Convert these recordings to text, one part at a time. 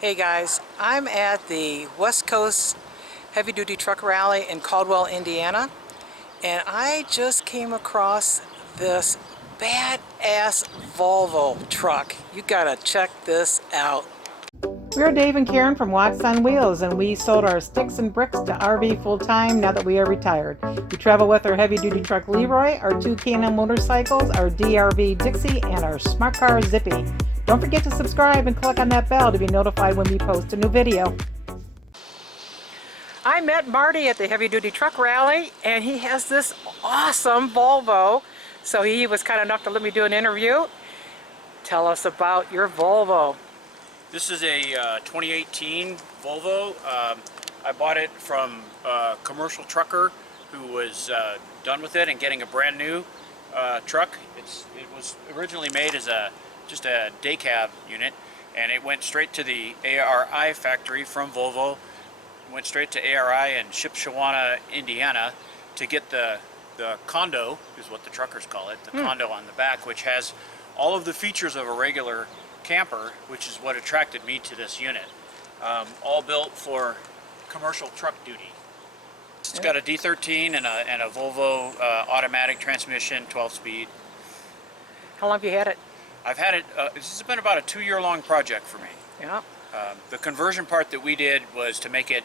Hey guys, I'm at the West Coast Heavy Duty Truck Rally in Caldwell, Indiana, and I just came across this badass Volvo truck. You gotta check this out. We're Dave and Karen from Watts on Wheels, and we sold our sticks and bricks to RV full-time now that we are retired. We travel with our heavy-duty truck Leroy, our two K&N motorcycles, our DRV Dixie, and our smart car Zippy. Don't forget to subscribe and click on that bell to be notified when we post a new video. I met Marty at the Heavy Duty Truck Rally, and he has this awesome Volvo. So he was kind enough to let me do an interview. Tell us about your Volvo. This is a 2018 Volvo. I bought it from a commercial trucker who was done with it and getting a brand new truck. It was originally made as just a day cab unit, and it went straight to the ARI factory from Volvo. Went straight to ARI in Shipshewana, Indiana, to get the condo, is what the truckers call it, the condo on the back, which has all of the features of a regular camper, which is what attracted me to this unit. All built for commercial truck duty. It's got a D13 and a Volvo automatic transmission, 12-speed. How long have you had it? I've had it, this has been about a 2-year-long project for me. Yeah. The conversion part that we did was to make it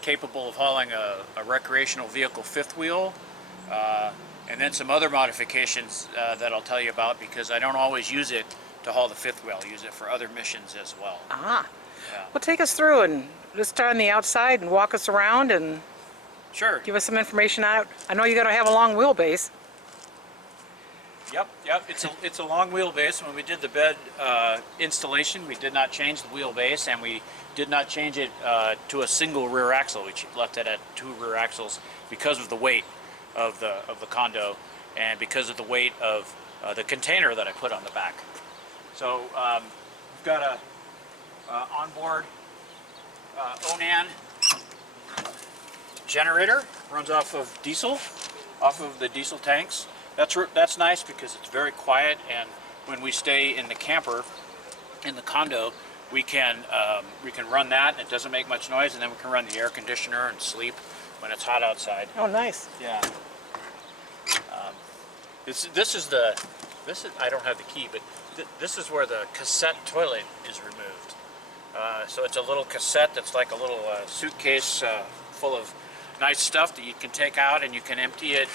capable of hauling a recreational vehicle fifth wheel, and then some other modifications that I'll tell you about, because I don't always use it to haul the fifth wheel. I use it for other missions as well. Ah. Yeah. Well, take us through and just start on the outside and walk us around and Sure. give us some information out. I know you got to have a long wheelbase. Yep. It's a long wheelbase. When we did the bed installation, we did not change the wheelbase, and we did not change it to a single rear axle. We left it at 2 rear axles because of the weight of the condo, and because of the weight of the container that I put on the back. So we've got a onboard Onan generator, runs off of diesel, off of the diesel tanks. That's nice because it's very quiet, and when we stay in the camper, in the condo, we can run that, and it doesn't make much noise, and then we can run the air conditioner and sleep when it's hot outside. Oh, nice. Yeah. This is I don't have the key, but this is where the cassette toilet is removed. So it's a little cassette that's like a little suitcase full of nice stuff that you can take out, and you can empty it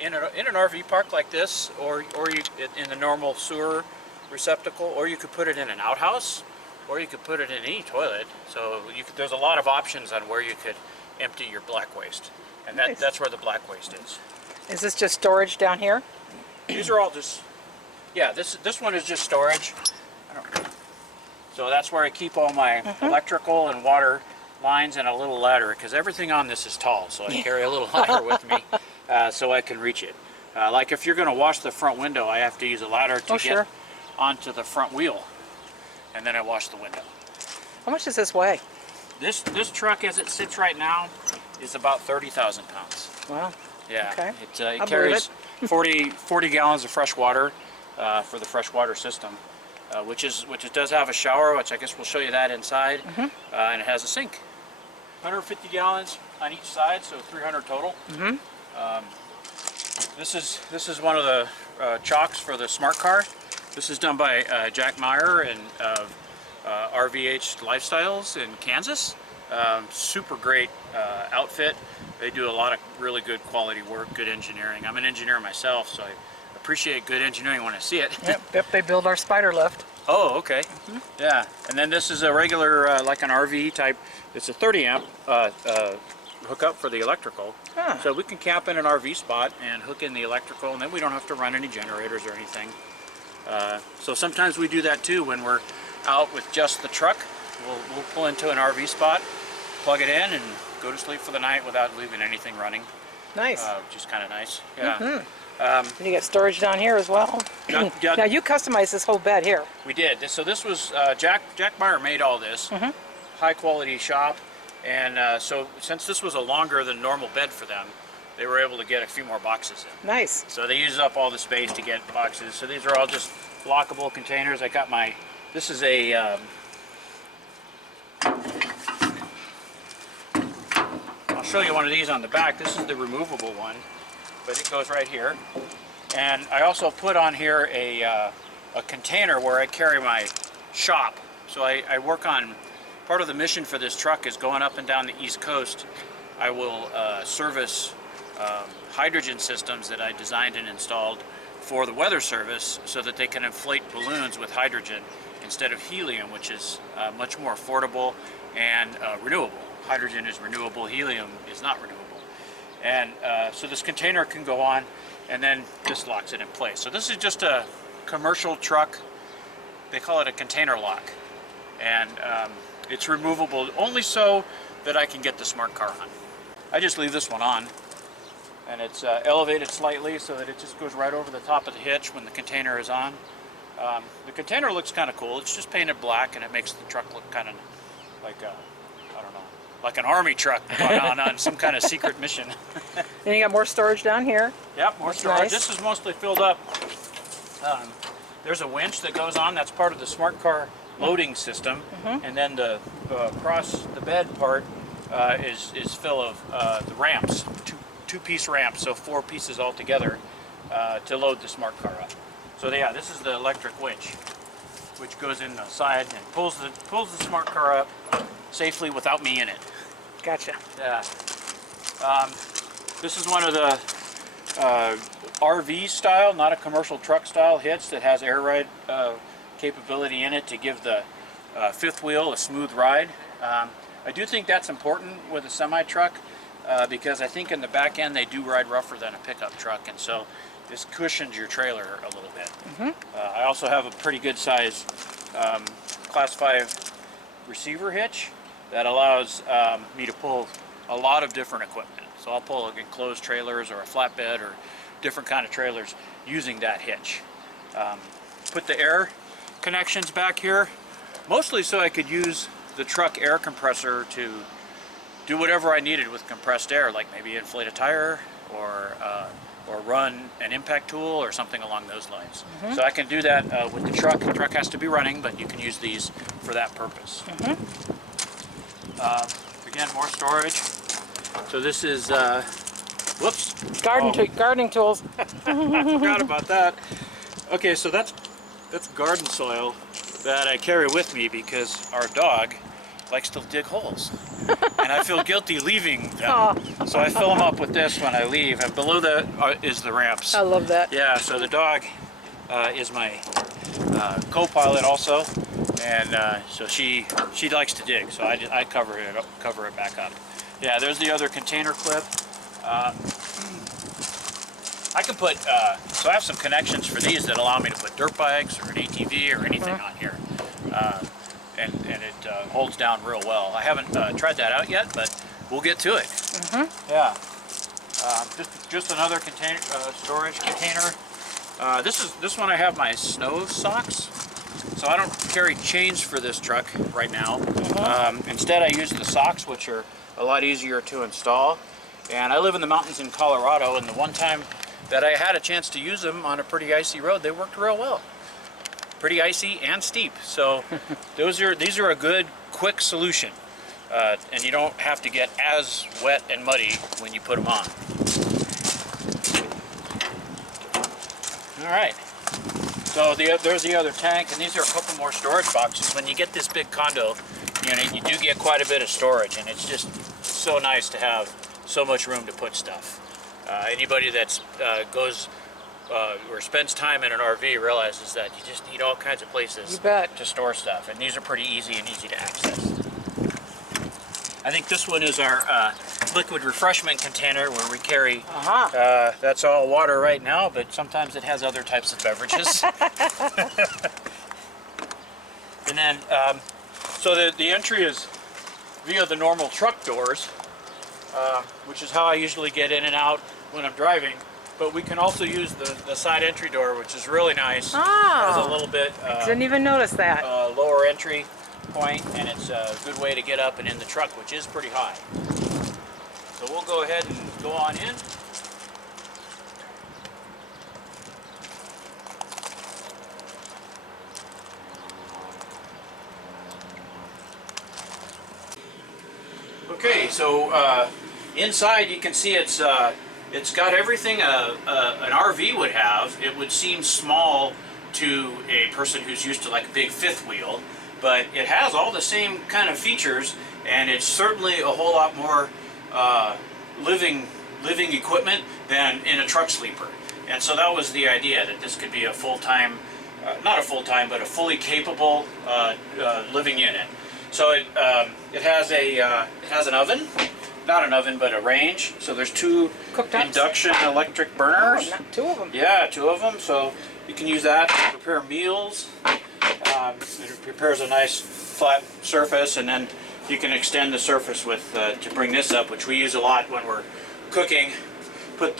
in an RV park like this, or you in the normal sewer receptacle, or you could put it in an outhouse, or you could put it in any toilet. So there's a lot of options on where you could empty your black waste, and Nice. that's where the black waste is. Is this just storage down here? These are all just, yeah, this one is just storage. So that's where I keep all my electrical and water lines, and a little ladder, because everything on this is tall, so I carry a little ladder with me so I can reach it. Like if you're going to wash the front window, I have to use a ladder to get onto the front wheel, and then I wash the window. How much does this weigh? This truck, as it sits right now, is about 30,000 pounds. Wow. Yeah. Okay. It carries 40 gallons of fresh water for the fresh water system, which it does have a shower, which I guess we'll show you that inside, and it has a sink. 150 gallons on each side, so 300 total. This is one of the chocks for the smart car. This is done by Jack Meyer and RVH Lifestyles in Kansas. Super great outfit. They do a lot of really good quality work, good engineering. I'm an engineer myself, so I appreciate good engineering when I see it. Yep, they build our spider lift. Oh, okay. Yeah, and then this is a regular, like an RV type. It's a 30 amp hookup for the electrical. So we can camp in an RV spot and hook in the electrical, and then we don't have to run any generators or anything. So sometimes we do that too when we're out with just the truck. We'll pull into an RV spot, plug it in, and go to sleep for the night without leaving anything running. Nice. Which is kind of nice. Yeah. And you got storage down here as well. Now you customized this whole bed here. We did. So this was Jack Meyer made all this. High quality shop, and so since this was a longer than normal bed for them, they were able to get a few more boxes in. Nice. So they used up all the space to get boxes. So these are all just lockable containers. I got my, this is a I'll show you one of these on the back. This is the removable one, but it goes right here. And I also put on here a container where I carry my shop. So I work on, part of the mission for this truck is going up and down the East Coast. I will service hydrogen systems that I designed and installed for the Weather Service so that they can inflate balloons with hydrogen instead of helium, which is much more affordable and renewable. Hydrogen is renewable, helium is not renewable. And so this container can go on, and then this locks it in place. So this is just a commercial truck. They call it a container lock. And it's removable only so that I can get the smart car on. I just leave this one on, and it's elevated slightly so that it just goes right over the top of the hitch when the container is on. The container looks kind of cool. It's just painted black, and it makes the truck look kind of like a, I don't know, like an army truck on some kind of secret mission. Then you got more storage down here. Yep, more That's storage. nice. This is mostly filled up. There's a winch that goes on. That's part of the smart car loading system. And then the across the bed part is full of the ramps, two-piece ramps, so 4 pieces all together to load the smart car up. So yeah, this is the electric winch, which goes in the side and pulls the smart car up safely without me in it. Gotcha. Yeah. This is one of the RV style, not a commercial truck style hitch that has air ride capability in it to give the fifth wheel a smooth ride. I do think that's important with a semi-truck because I think in the back end they do ride rougher than a pickup truck, and so this cushions your trailer a little bit. I also have a pretty good size Class 5 receiver hitch that allows me to pull a lot of different equipment. So I'll pull enclosed trailers or a flatbed or different kind of trailers using that hitch. Put the air connections back here, mostly so I could use the truck air compressor to do whatever I needed with compressed air, like maybe inflate a tire or run an impact tool or something along those lines. So I can do that with the truck. The truck has to be running, but you can use these for that purpose. Again, more storage. So this is, whoops. Gardening tools. I forgot about that. Okay, so that's garden soil that I carry with me because our dog likes to dig holes. And I feel guilty leaving them. So I fill them up with this when I leave. And below that is the ramps. I love that. Yeah, so the dog is my co-pilot also. And so she likes to dig, so I cover it back up. Yeah, there's the other container clip. I can put, so I have some connections for these that allow me to put dirt bikes or an ATV or anything on here. And it holds down real well. I haven't tried that out yet, but we'll get to it. Yeah. Just another container, storage container. This one I have my snow socks. So I don't carry chains for this truck right now. Instead I use the socks, which are a lot easier to install. And I live in the mountains in Colorado, and the one time that I had a chance to use them on a pretty icy road, they worked real well. Pretty icy and steep. So these are a good, quick solution. And you don't have to get as wet and muddy when you put them on. All right. So there's the other tank, and these are a couple more storage boxes. When you get this big condo unit, you do get quite a bit of storage, and it's just so nice to have so much room to put stuff. Anybody that goes or spends time in an RV realizes that you just need all kinds of places to store stuff, and these are pretty easy and easy to access. I think this one is our liquid refreshment container where we carry, that's all water right now, but sometimes it has other types of beverages. And then, so the entry is via the normal truck doors, which is how I usually get in and out when I'm driving. But we can also use the side entry door, which is really nice. Has a little bit Didn't even notice that. lower entry point, and it's a good way to get up and in the truck, which is pretty high. So we'll go ahead and go on in. Okay, so inside you can see it's got everything an RV would have. It would seem small to a person who's used to like a big fifth wheel, but it has all the same kind of features, and it's certainly a whole lot more living equipment than in a truck sleeper. And so that was the idea, that this could be a full-time, not a full-time, but a fully capable living unit. So it has an oven, not an oven, but a range. So there's two induction electric burners. Oh, not two of them. Yeah, two of them. So you can use that to prepare meals. It prepares a nice flat surface, and then you can extend the surface with to bring this up, which we use a lot when we're cooking. Put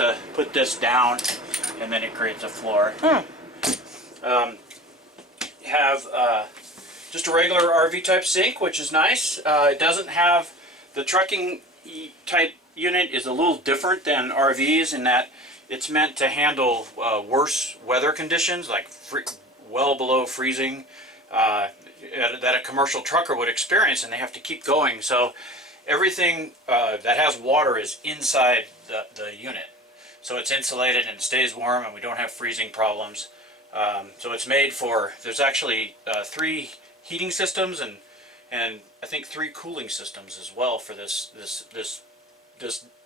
this down, and then it creates a floor. You have just a regular RV type sink, which is nice. It doesn't have the trucking type unit is a little different than RVs in that it's meant to handle worse weather conditions, like well below freezing, that a commercial trucker would experience, and they have to keep going. So everything that has water is inside the unit. So it's insulated and stays warm, and we don't have freezing problems. So it's made for, there's actually 3 heating systems and I think 3 cooling systems as well for this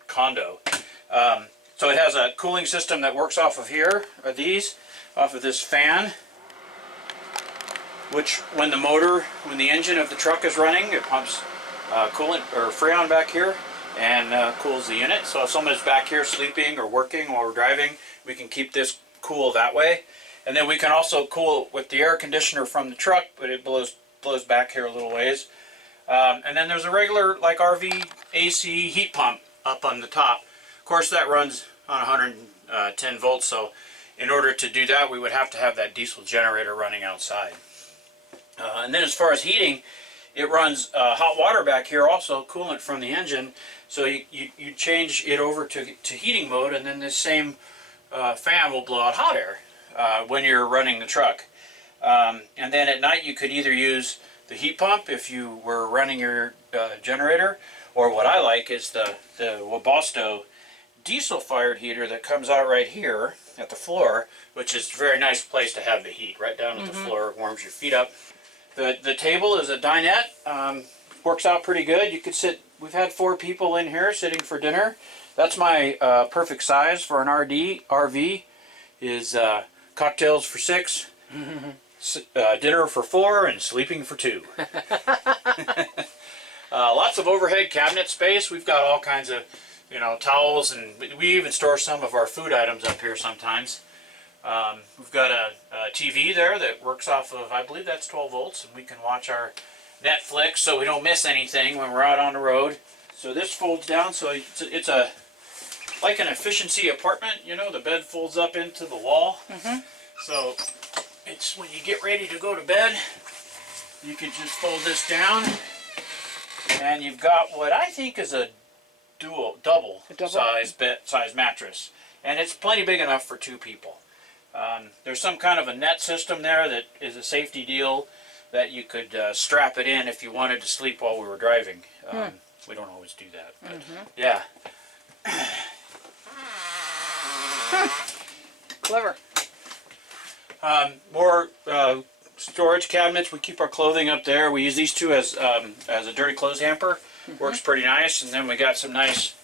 condo. So it has a cooling system that works off of here, or off of this fan, which when the engine of the truck is running, it pumps coolant or Freon back here and cools the unit. So if someone's back here sleeping or working while we're driving, we can keep this cool that way. And then we can also cool it with the air conditioner from the truck, but it blows back here a little ways. And then there's a regular like RV AC heat pump up on the top. Of course that runs on 110 volts, so in order to do that we would have to have that diesel generator running outside. And then as far as heating, it runs hot water back here, also coolant from the engine. So you change it over to heating mode, and then this same fan will blow out hot air when you're running the truck. And then at night you could either use the heat pump if you were running your generator, or what I like is the Webasto diesel fired heater that comes out right here at the floor, which is a very nice place to have the heat, right down at the floor. It warms your feet up. The table is a dinette. Works out pretty good. You could sit, we've had 4 people in here sitting for dinner. That's my perfect size for an RV is cocktails for 6, dinner for 4, and sleeping for 2. Lots of overhead cabinet space. We've got all kinds of, towels, and we even store some of our food items up here sometimes. We've got a TV there that works off of, I believe that's 12 volts, and we can watch our Netflix so we don't miss anything when we're out on the road. So this folds down, so it's like an efficiency apartment. The bed folds up into the wall. So it's when you get ready to go to bed, you can just fold this down, and you've got what I think is a double size mattress, and it's plenty big enough for 2 people. There's some kind of a net system there that is a safety deal that you could strap it in if you wanted to sleep while we were driving. We don't always do that, but yeah. Clever. More storage cabinets. We keep our clothing up there. We use these 2 as a dirty clothes hamper. Works pretty nice. And then we got some nice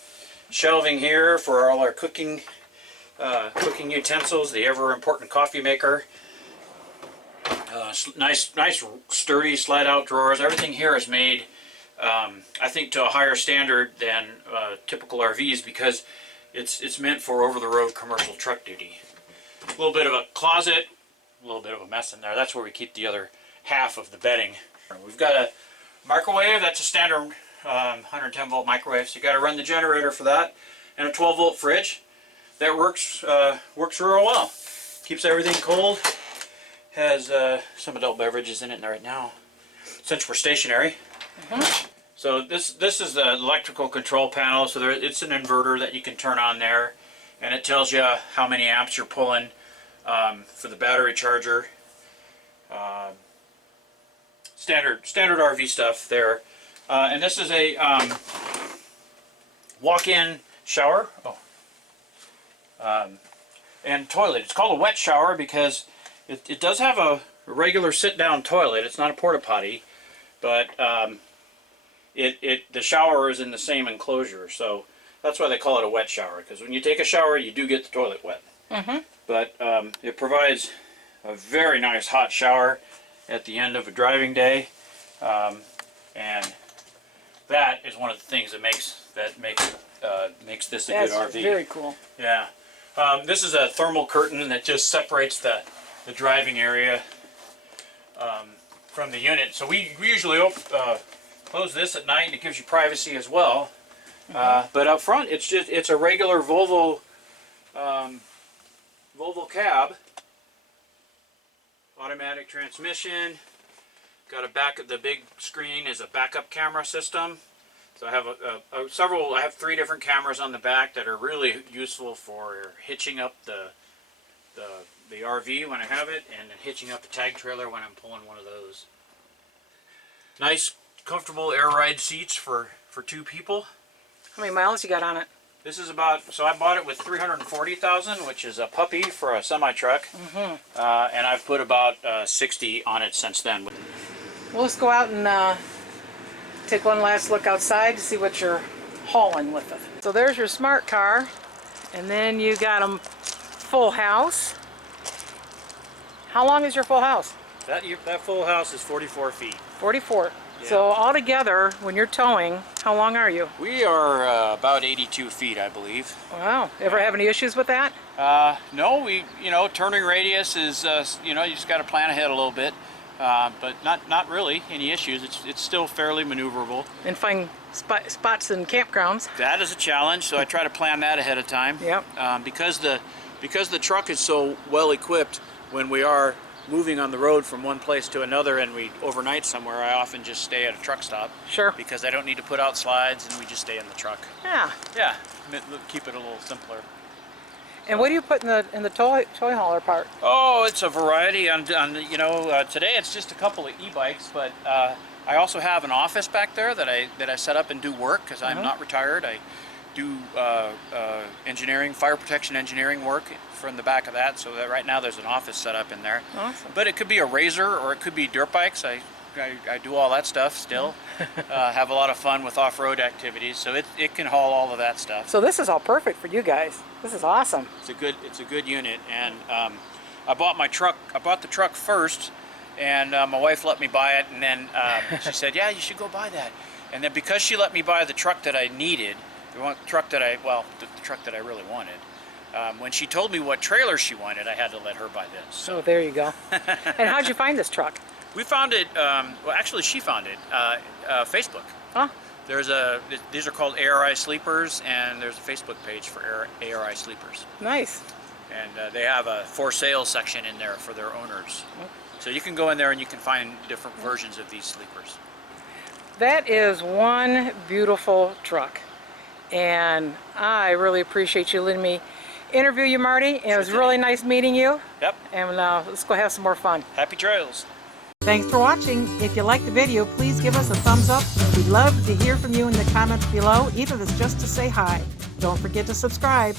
shelving here for all our cooking utensils. The ever important coffee maker. Nice sturdy slide out drawers. Everything here is made, I think, to a higher standard than typical RVs, because it's meant for over-the-road commercial truck duty. A little bit of a closet, a little bit of a mess in there. That's where we keep the other half of the bedding. We've got a microwave. That's a standard 110 volt microwave, so you got to run the generator for that, and a 12 volt fridge that works real well. Keeps everything cold. Has some adult beverages in it right now, since we're stationary. So this is the electrical control panel. So it's an inverter that you can turn on there, and it tells you how many amps you're pulling for the battery charger. Standard RV stuff there. And this is a walk-in shower. And toilet. It's called a wet shower because it does have a regular sit-down toilet. It's not a porta potty, but the shower is in the same enclosure, so that's why they call it a wet shower, because when you take a shower you do get the toilet wet. But it provides a very nice hot shower at the end of a driving day, and that is one of the things that makes this a good RV. That's very cool. Yeah. This is a thermal curtain that just separates the driving area from the unit. So we usually close this at night, and it gives you privacy as well. But up front, it's a regular Volvo cab, automatic transmission. Got the big screen is a backup camera system. So I have I have 3 different cameras on the back that are really useful for hitching up the RV when I have it, and then hitching up a tag trailer when I'm pulling one of those. Nice, comfortable air ride seats for 2 people. How many miles you got on it? This is so I bought it with 340,000, which is a puppy for a semi-truck. And I've put about 60 on it since then. Well, let's go out and take one last look outside to see what you're hauling with it. So there's your smart car, and then you got them full house. How long is your full house? That full house is 44 feet. 44. Yeah. So altogether, when you're towing, how long are you? We are about 82 feet, I believe. Wow. Ever have any issues with that? No, turning radius is, you just got to plan ahead a little bit. But not really any issues. It's still fairly maneuverable. And find spots and campgrounds. That is a challenge, so I try to plan that ahead of time. Yep. Because the truck is so well equipped, when we are moving on the road from one place to another and we overnight somewhere, I often just stay at a truck stop. Sure. Because I don't need to put out slides, and we just stay in the truck. Yeah. Yeah. Keep it a little simpler. And what do you put in the toy hauler part? Oh, it's a variety. Today it's just a couple of e-bikes, but I also have an office back there that I set up and do work, because I'm not retired. I do engineering, fire protection engineering work from the back of that, so that right now there's an office set up in there. Awesome. But it could be a razor, or it could be dirt bikes. I do all that stuff still. Have a lot of fun with off-road activities, so it can haul all of that stuff. So this is all perfect for you guys. This is awesome. It's a good unit, and I bought the truck first, and my wife let me buy it, and then she said, "Yeah, you should go buy that." And then because she let me buy the truck that I needed, the truck that I really wanted, when she told me what trailer she wanted, I had to let her buy this. So there you go. And how'd you find this truck? We found it. Well, actually, she found it. Facebook. Huh? These are called ARI sleepers, and there's a Facebook page for ARI sleepers. Nice. And they have a for sale section in there for their owners. So you can go in there and you can find different versions of these sleepers. That is one beautiful truck, and I really appreciate you letting me interview you, Marty. It was really nice meeting you. Yep. And let's go have some more fun. Happy trails. Thanks for watching. If you liked the video, please give us a thumbs up. We'd love to hear from you in the comments below, even if it's just to say hi. Don't forget to subscribe.